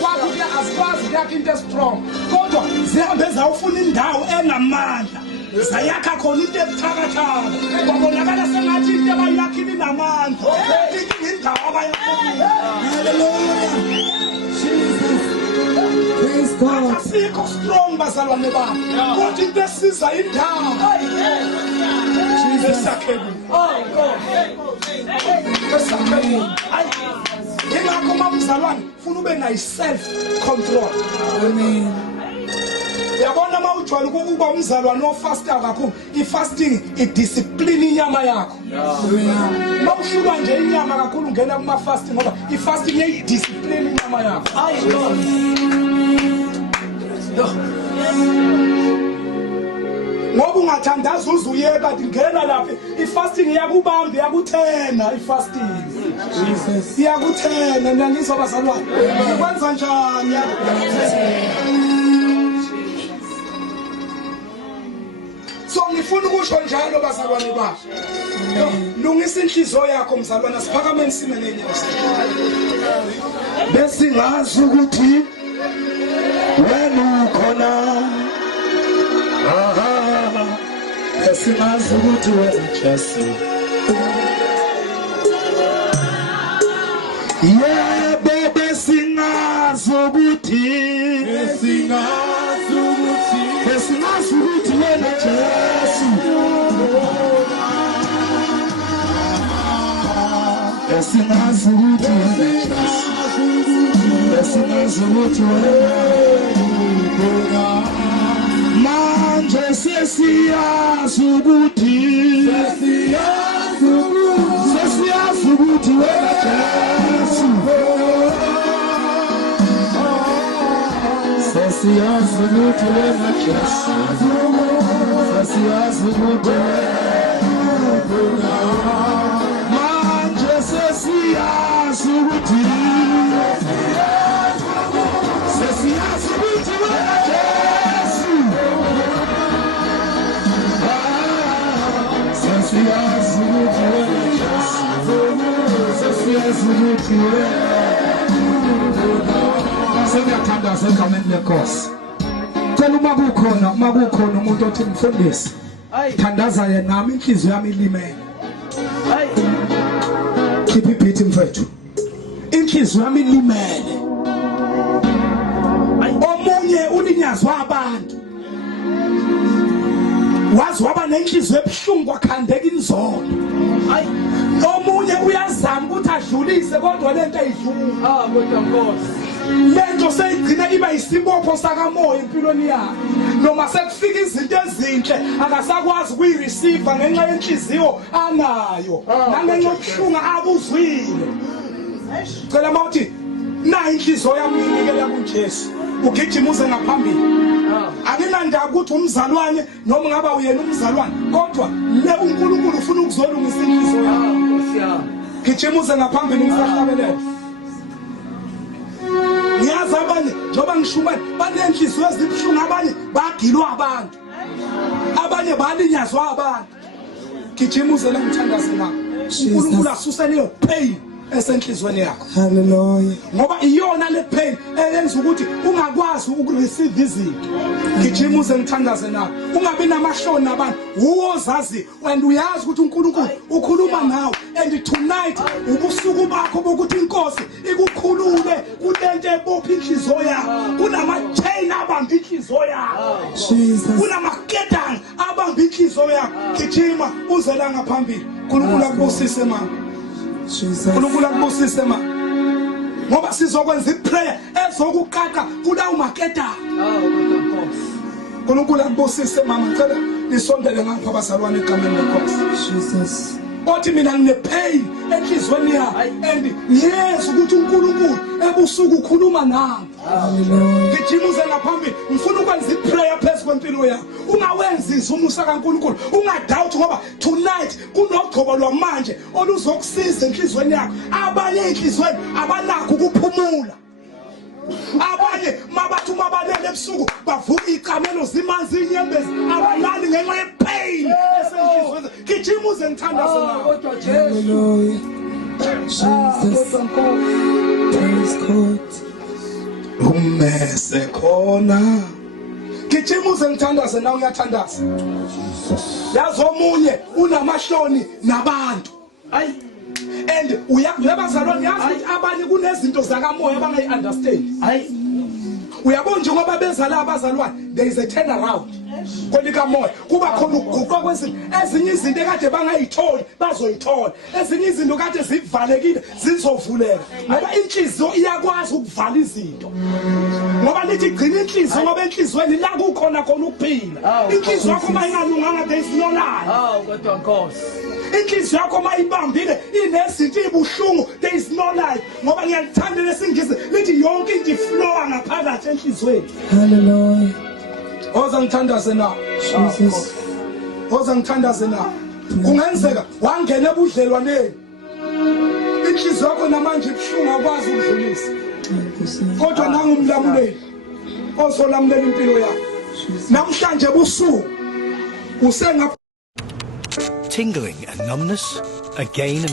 kwakho azikwazi kuyakho into strong kodwa zihambe zawufuna indawo enamandla sayakha khona into ebuthakathaka babonakala sengathi into abayakhile inamandla indawo abayakhona. Hallelujah. Jesus. Praise God. Asikho strong bazalwane bami kodwa into esiza indawo. Jesus sakhebu. Oh God. Sakhebu. Yingakho mamzalwane ufuna ube nayo self control. Amen. Yabona mawujwayele ukuba umzalwane ofasta kakhulu ifasting idiscipline inyama yakho. Mawushulwa nje inyama kakhulu ungena kuma fasting ngoba ifasting iyidiscipline inyama yakho. Ngoba ungathandaza uzuyeka ngena lapha ifasting iyakubamba iyakuthena ifasting. Jesus iyakuthena nangizwa bazalwane ukwenza njani so ngifuna ukusho njalo bazalwane bami lungisa inhliziyo yakho mzalwane asiphakameni sime nenyawo besingazi ukuthi wena ukhona besingazi ukuthi wena Jesu yebo besingazi ukuthi wena Jesu besingazi ukuthi wena manje sesiyazi ukuthi wena Jesu sesiyazi ukuthi wena Jesu sesiyazi ukuthi manje sesiyazi ukuthi wena Jesu sesiyazi ukuthi sengiyathanda segameni lenkosi cela uma kukhona umuntu othi mfundisi thandaza yena nami inhliziyo yami ilimele khipha ibhithi mfethu inhliziyo yami ilimele omunye ulinyazwa abantu wazi waba nenhliziyo ebuhlungu akhandeka inzondo omunye uyazama ukuthi adlulise kodwa lento ayidlula kodwa Nkosi lento seyigcina iba isibopho sakamoya empilweni yakhe noma sekufika izinto ezinhle akasakwazi ukuyireceive ngenxa yenhliziyo anayo nangenxa yobuhlungu abuzwile cela mawuthi na inhliziyo yami inikela kuJesu ugijima uze ngaphambili akinandaba ukuthi umzalwane noma ngaba uyena umzalwane kodwa le uNkulunkulu ufuna ukuzolungisa inhliziyo yakho Nkosi yami gijima uze ngaphambili ngisahlabelele ngiyazi abanye njoba ngishuma banenhliziyo ezibuhlungu abanye bagilwa abantu abanye balinyazwa abantu gijima uze la ngithandaze nakho uNkulunkulu asuse leyo pain esenhlizweni yakho. Hallelujah. Ngoba iyona le pain eyenza ukuthi ungakwazi ukureceive izinto. Gijima uze ngithandaze nawe. Ungabi namahloni nabantu. Uwozazi and uyazi ukuthi uNkulunkulu ukhuluma nawe and tonight ubusuku bakho bokuthi inkosi ikukhulule kulento ebopha inhliziyo yakho. Kunama chain abamba inhliziyo yakho. Jesus. Kunamaketanga abamba inhliziyo yakho. Gijima uze la ngaphambili. uNkulunkulu akubusise mama. uNkulunkulu akubusise ma ngoba sizokwenza iprayer ezokuqaqa kulawo maketa uNkulunkulu akubusise mama ngicela nisondele ngapha abazalwane egameni lenkosi Jesus othi mina ngine pain enhlizweni yakho and ngiyeza ukuthi uNkulunkulu ebusuku ukhuluma nami ngijima uze ngaphambili ngifuna ukwenza iprayer phezu kwempilo yakho ungawenzi umusa kaNkulunkulu ungadoubt ngoba tonight kunogcobo lwamanje oluzokusiza enhlizweni yakho abanye enhlizweni abanakho ukuphumula abanye mabathu mabalele ebusuku bavuka iqamelo zimanzi inyembezi abalali ngenxa yepain esenhlizweni gijima uze ngithandaze nawe kodwa Jesu Jesus praise God umese khona gijima uze ngithandaze nawe uyathandaza yazi omunye unamahloni nabantu hayi and uyabazalwane yazi abanye kunezinto zakamoya abangayi-understand hayi uyabona nje ngoba bezala abazalwane there is a turnaround kolika moya kuba khona ukuguqwa kwezinto ezinye izinto ekade bangayitholi bazoyithola ezinye izinto kade zivalekile zizovuleka ngoba inhliziyo iyakwazi ukuvala izinto ngoba lithi igcina inhliziyo ngoba enhliziyweni la kukhona khona ukuphila inhliziyo yakho mayingalunganga there is no life kodwa Nkosi inhliziyo yakho mayibambile inezinto ezibuhlungu there is no life ngoba ngiyalithanda lesingisi lithi yonke into iflowa ngaphakathi enhliziyweni hallelujah oza ngithandaze na Jesus oza ngithandaze na kungenzeka wangena ebudlelwaneni inhliziyo yakho namanje ibuhlungu akwazi ukudlulisa kodwa nangumlamuleli ozolamulela impilo yakho namhlanje busuku usenga tingling and numbness again and